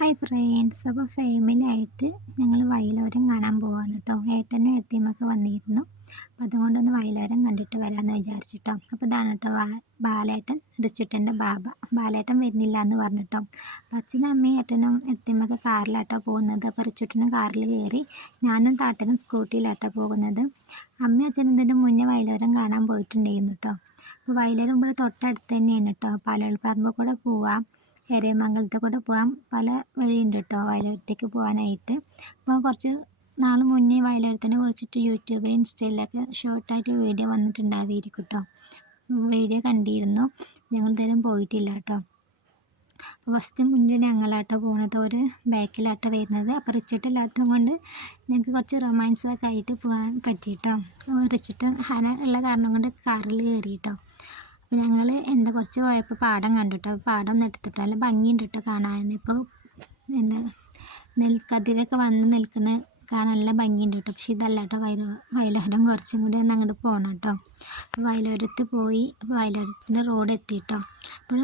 Hi friends അപ്പോൾ ഫാമിലിയായിട്ട് ഞങ്ങൾ വയലോരം കാണാൻ പോവാണ് കേട്ടോ ഏട്ടനും ഏട്ടത്തിയുമൊക്കെ വന്നിരുന്നു. അപ്പോൾ അതുകൊണ്ടൊന്ന് വയലോരം കണ്ടിട്ട് വരാമെന്ന് വിചാരിച്ചിട്ടോ. അപ്പോൾ ഇതാണ് കേട്ടോ ബാലേട്ടൻ റിച്ചുട്ടന്റെ ബാബ. ബാലേട്ടൻ വരുന്നില്ല എന്ന് പറഞ്ഞിട്ടോ അപ്പം അച്ഛനും അമ്മയും ഏട്ടനും ഏട്ടത്തിയുമൊക്കെ കാറിലാട്ടോ പോകുന്നത്. അപ്പോൾ റിച്ചുട്ടനും കാറിൽ കയറി ഞാനും താട്ടനും സ്കൂട്ടിയിലാട്ടോ പോകുന്നത്. അമ്മയും അച്ഛനും ഇതിന്റെ മുന്നേ വയലോരം കാണാൻ പോയിട്ടുണ്ടായിരുന്നു കേട്ടോ അപ്പോൾ വയലോരം ഇവിടെ തൊട്ടടുത്ത് തന്നെയാണ് കേട്ടോ പാലോൾപ്പറമ്പ് കൂടെ പോവാം. എരയമംഗലത്ത് കൂടെ പോകാൻ പല വഴിയുണ്ട് കേട്ടോ വയലോരത്തേക്ക് പോകാനായിട്ട് അപ്പോൾ കുറച്ച് നാൾ മുന്നേ വയലോരത്തിനെ കുറിച്ചിട്ട് യൂട്യൂബിൽ ഇൻസ്റ്റയിലൊക്കെ ഷോർട്ടായിട്ട് വീഡിയോ വന്നിട്ടുണ്ടാവുമായിരിക്കും കേട്ടോ വീഡിയോ കണ്ടിരുന്നു. ഞങ്ങൾ ഇതുവരെ പോയിട്ടില്ല കേട്ടോ അപ്പോൾ ഫസ്റ്റ് മുന്നിൽ ഞങ്ങളാട്ടോ പോകുന്നത് ഒരു ബാക്കിലാട്ടോ വരുന്നത്. അപ്പോൾ റിച്ചിട്ടില്ലാത്തത് കൊണ്ട് ഞങ്ങൾക്ക് കുറച്ച് റൊമാൻസൊക്കെ ആയിട്ട് പോകാൻ പറ്റിയിട്ടോ റിച്ചിട്ട് ഹന ഉള്ള കാരണം കൊണ്ട് കാറിൽ കയറി കേട്ടോ അപ്പോൾ ഞങ്ങൾ എന്താ കുറച്ച് പോയപ്പോൾ പാടം കണ്ടു കേട്ടോ പാടം ഒന്ന് എടുത്തിട്ട് നല്ല ഭംഗിയുണ്ട് കേട്ടോ കാണാൻ ഇപ്പോൾ എന്താ നെൽക്കതിരൊക്കെ വന്ന് നിൽക്കുന്ന കാണാൻ നല്ല ഭംഗിയുണ്ട് കേട്ടോ പക്ഷേ ഇതല്ല കേട്ടോ വയലോ വയലോരം കുറച്ചും കൂടി ഒന്ന് അങ്ങോട്ട് പോകണം കേട്ടോ അപ്പോൾ വയലോരത്ത് പോയി വയലോരത്തിന്റെ റോഡ് എത്തി കേട്ടോ അപ്പോൾ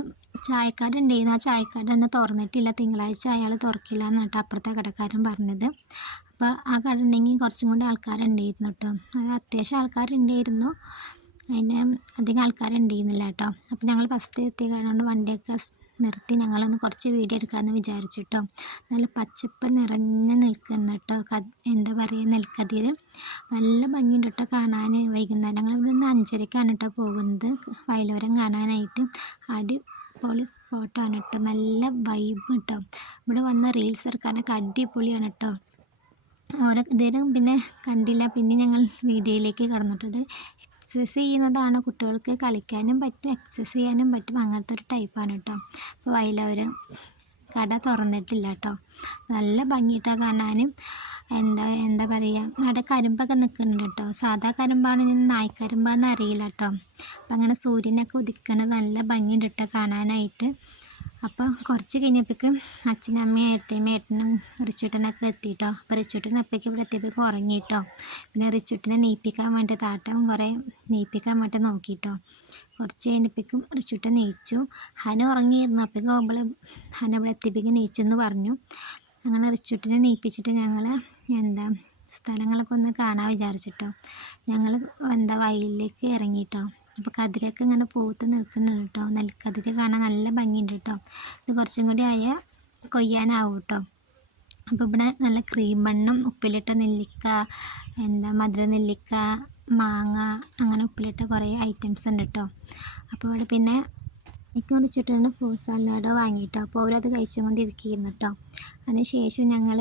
ചായക്കാട് ഉണ്ടായിരുന്നു ആ ചായക്കാട് ഒന്ന് തുറന്നിട്ടില്ല. തിങ്കളാഴ്ച അയാൾ തുറക്കില്ല എന്നിട്ട് അപ്പുറത്തെ കടക്കാരൻ പറഞ്ഞത്. അപ്പോൾ ആ കട ഉണ്ടെങ്കിൽ കുറച്ചും കൂടി ആൾക്കാരുണ്ടായിരുന്നു കേട്ടോ. അത്യാവശ്യം ആൾക്കാരുണ്ടായിരുന്നു. അതിന് അധികം ആൾക്കാരുണ്ടായിരുന്നില്ല കേട്ടോ. അപ്പോൾ ഞങ്ങൾ ഫസ്റ്റ് എത്തിയ കാരണം വണ്ടിയൊക്കെ നിർത്തി ഞങ്ങളൊന്ന് കുറച്ച് വീഡിയോ എടുക്കാമെന്ന് വിചാരിച്ചു കേട്ടോ നല്ല പച്ചപ്പ് നിറഞ്ഞ് നിൽക്കുന്ന കേട്ടോ. എന്താ പറയുക നെൽക്കതിർ നല്ല ഭംഗിയുണ്ട് കേട്ടോ കാണാൻ വൈകുന്നേരം. ഞങ്ങൾ ഇവിടെ നിന്ന് അഞ്ചരക്കാണ് കേട്ടോ പോകുന്നത്. വയലോരം കാണാനായിട്ട്. അടിപൊളി സ്പോട്ടാണ് കേട്ടോ. നല്ല വൈബ് കേട്ടോ. ഇവിടെ വന്ന റീൽസ് എടുക്കാനൊക്കെ അടിപൊളിയാണ് കേട്ടോ. ഓരോ ഇതുവരെ പിന്നെ കണ്ടില്ല. പിന്നെ ഞങ്ങൾ വീഡിയോയിലേക്ക് കടന്നിട്ടത് എക്സസൈസ് ചെയ്യുന്നതാണ് കുട്ടികൾക്ക് കളിക്കാനും പറ്റും എക്സസൈസ് ചെയ്യാനും പറ്റും. അങ്ങനത്തെ ഒരു ടൈപ്പാണ് കേട്ടോ അപ്പോൾ വയലവരം കട തുറന്നിട്ടില്ല കേട്ടോ നല്ല ഭംഗിയിട്ടാണ് കാണാനും. എന്താ എന്താ പറയുക അവിടെ കരിമ്പൊക്കെ നിൽക്കുന്നുണ്ട് കേട്ടോ സാധാ കരിമ്പാണ് നായ്ക്കരിമ്പാന്ന് അറിയില്ല കേട്ടോ അപ്പം അങ്ങനെ സൂര്യനൊക്കെ ഉദിക്കുന്നത് നല്ല ഭംഗിയുണ്ട് കേട്ടോ കാണാനായിട്ട്. അപ്പോൾ കുറച്ച് കഴിഞ്ഞപ്പോഴേക്കും അച്ഛനും അമ്മയും ഏട്ടയും ഏട്ടനും റിച്ചുട്ടനൊക്കെ എത്തിയിട്ടോ അപ്പോൾ റിച്ചൂട്ടൻ അപ്പോഴേക്കും ഇവിടെ എത്തിയപ്പോഴേക്കും ഉറങ്ങി പിന്നെ റിച്ചുട്ടനെ നീപ്പിക്കാൻ വേണ്ടി താട്ടം കുറേ നീപ്പിക്കാൻ വേണ്ടി നോക്കിയിട്ടോ കുറച്ച് കഴിഞ്ഞപ്പോഴേക്കും റിച്ചുട്ടൻ നെയ്ച്ചു ഹന ഉറങ്ങിയിരുന്നു. അപ്പോഴേക്കും അവളെ ഹന ഇവിടെ എത്തിയപ്പോഴേക്കും നെയ്ച്ചു എന്ന് പറഞ്ഞു. അങ്ങനെ റിച്ചൂട്ടനെ നീപ്പിച്ചിട്ട് ഞങ്ങൾ എന്താ സ്ഥലങ്ങളൊക്കെ ഒന്ന് കാണാൻ വിചാരിച്ചിട്ടോ. ഞങ്ങൾ എന്താ വയലിലേക്ക് ഇറങ്ങിയിട്ടോ അപ്പോൾ കതിരൊക്കെ ഇങ്ങനെ പൂത്ത് നിൽക്കുന്നുണ്ട് കേട്ടോ നെൽക്കതിര് കാണാൻ നല്ല ഭംഗിയുണ്ട് കേട്ടോ ഇത് കുറച്ചും കൂടി ആയാൽ കൊയ്യാനാവും കേട്ടോ അപ്പോൾ ഇവിടെ നല്ല ക്രീം മണ്ണും ഉപ്പിലിട്ട നെല്ലിക്ക എന്താ മധുര നെല്ലിക്ക മാങ്ങ അങ്ങനെ ഉപ്പിലിട്ട കുറേ ഐറ്റംസ് ഉണ്ട് കേട്ടോ അപ്പോൾ ഇവിടെ പിന്നെ എനിക്ക് കുറച്ചിട്ടാണ് ഫ്രൂട്ട് സലാഡ് വാങ്ങിയിട്ടോ അപ്പോൾ അവരത് കഴിച്ചുകൊണ്ടിരിക്കുന്നു കേട്ടോ അതിന് ശേഷം ഞങ്ങൾ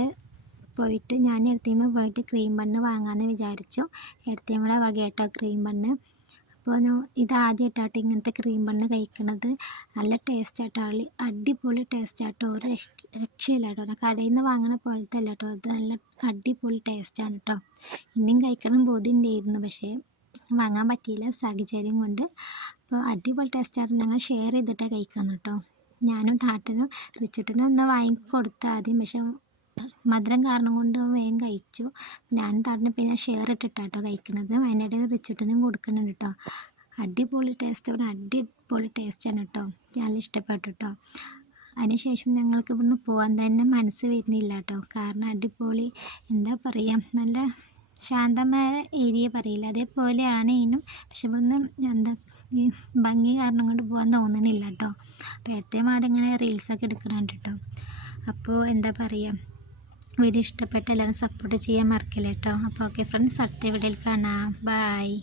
പോയിട്ട് ഞാൻ എടുത്തീമ പോയിട്ട് ക്രീം ബണ്ണ് വാങ്ങാമെന്ന് വിചാരിച്ചു. എടുത്തീമയുടെ വക കേട്ടോ ക്രീം ബണ്ണ് അപ്പോൾ ഇതാദ്യമായിട്ടാട്ടോ ഇങ്ങനത്തെ ക്രീം ബണ്ണ് കഴിക്കണത്. നല്ല ടേസ്റ്റ് ആട്ടോ. അടിപൊളി ടേസ്റ്റ് ആട്ടോ. ഒരു രക്ഷയില്ല കേട്ടോ കടയിൽ നിന്ന് വാങ്ങണ പോലത്തെ അല്ല കേട്ടോ. അത് നല്ല അടിപൊളി ടേസ്റ്റാണ് കേട്ടോ. ഇനിയും കഴിക്കണം ബോധ്യം ഉണ്ടായിരുന്നു. പക്ഷേ വാങ്ങാൻ പറ്റിയില്ല സാഹചര്യം കൊണ്ട്. അപ്പോൾ അടിപൊളി ടേസ്റ്റായിരുന്നു ഞങ്ങൾ ഷെയർ ചെയ്തിട്ടേ കഴിക്കുന്നത് കേട്ടോ. ഞാനും താട്ടനും റിച്ചട്ടനും ഒന്ന് വാങ്ങി കൊടുത്താൽ ആദ്യം. പക്ഷെ മധുരം കാരണം കൊണ്ട് വേഗം കഴിച്ചു. ഞാൻ തടഞ്ഞ പിന്നെ ഷെയർ ഇട്ടിട്ടാണ് കേട്ടോ കഴിക്കുന്നത് അതിനിടയിൽ റിച്ചുട്ടനും കൊടുക്കുന്നുണ്ട് കേട്ടോ അടിപൊളി ടേസ്റ്റ് പറഞ്ഞാൽ അടിപൊളി ടേസ്റ്റാണ് കേട്ടോ ഞാൻ ഇഷ്ടപ്പെട്ടു കേട്ടോ അതിനുശേഷം ഞങ്ങൾക്ക് ഇവിടുന്ന് പോകാൻ തന്നെ മനസ്സ് വരുന്നില്ല കേട്ടോ കാരണം അടിപൊളി എന്താ പറയുക നല്ല ശാന്തമായ ഏരിയ പറയില്ല. അതേപോലെയാണ് ഇതിനും പക്ഷെ ഇവിടുന്ന് എന്താ ഈ ഭംഗി കാരണം കൊണ്ട് പോകാൻ തോന്നുന്നില്ല കേട്ടോ അപ്പോൾ ഏറ്റവും മാടിങ്ങനെ റീൽസൊക്കെ എടുക്കുന്നുണ്ട് കേട്ടോ അപ്പോൾ എന്താ പറയുക വീഡിയോ ഇഷ്ടപ്പെട്ട എല്ലാവരും സപ്പോർട്ട് ചെയ്യാൻ മറക്കില്ല കേട്ടോ അപ്പോൾ ഓക്കെ ഫ്രണ്ട്സ് അടുത്ത വീഡിയോയിൽ കാണാം. ബായ്